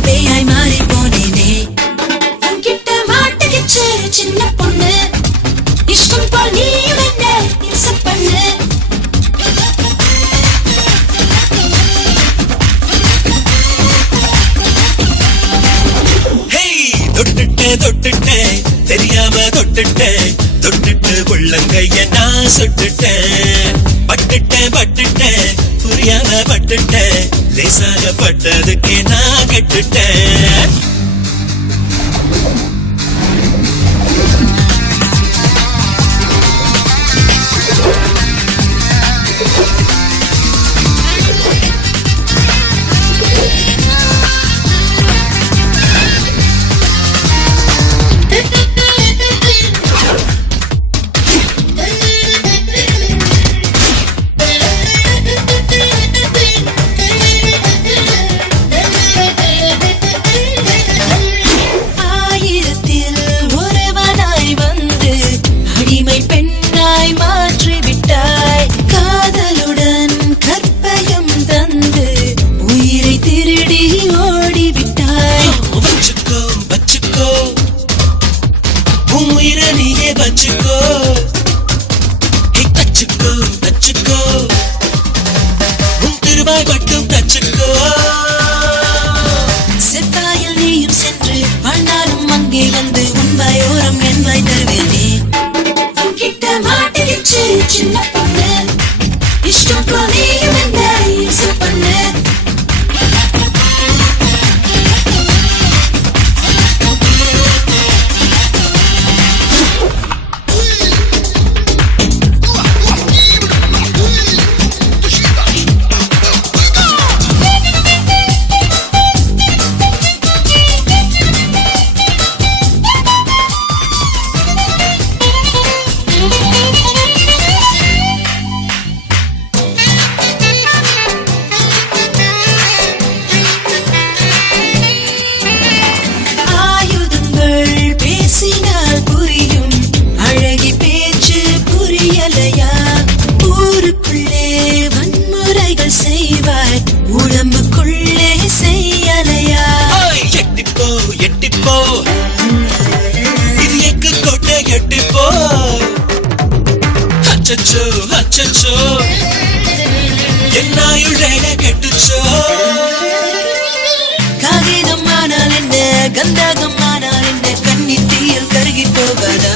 பேயாய் மாறி போனேனே உன்கிட்ட மாட்டிக்கிச்சு சின்ன பொண்ணு இஷ்டம் போல் நீ என்ன இன்சப் பண்ணு தொட்டுட்டேன் தெரியாம தொட்டுட்டு உள்ளங்கைய நான் சுட்டுட்டேன் பட்டுட்டேன் புரியாம பட்டுட்டேன் லேசாக பட்டதுக்கே நான் கெட்டுட்டேன் செத்தாயில் நீயும் சென்று வாழ்ந்தாலும் அங்கே வந்து உண்மையோரம் என்பாய் தருவேனே உன்கிட்ட மாட்டிக்கிச்சு சின்ன பொண்ணு இஷ்டம் போல் நீயும் என்ன இன்சப் பண்ணு பேசினால் புரியும் அழகி பேச்சு புரியலையா ஊருக்குள்ளே வன்முறைகள் செய்வாய் உடம்புக்குள்ளே செய்யலையா எட்டிப்போ இது எக்கு கோட்டை எட்டிப்போ அச்சச்சோ என்னாயுள்ள கெட்டுச்சோ காகிதமானால் என்ன கந்தகமானால் என்ன கண்ணித்தீயில் கருகி போகாதா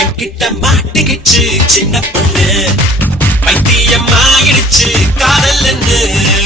என்கிட்ட மாட்டிக்கிச்சு சின்ன பொண்ணு பைத்தியம் ஆயிடுச்சு காதல் என்ன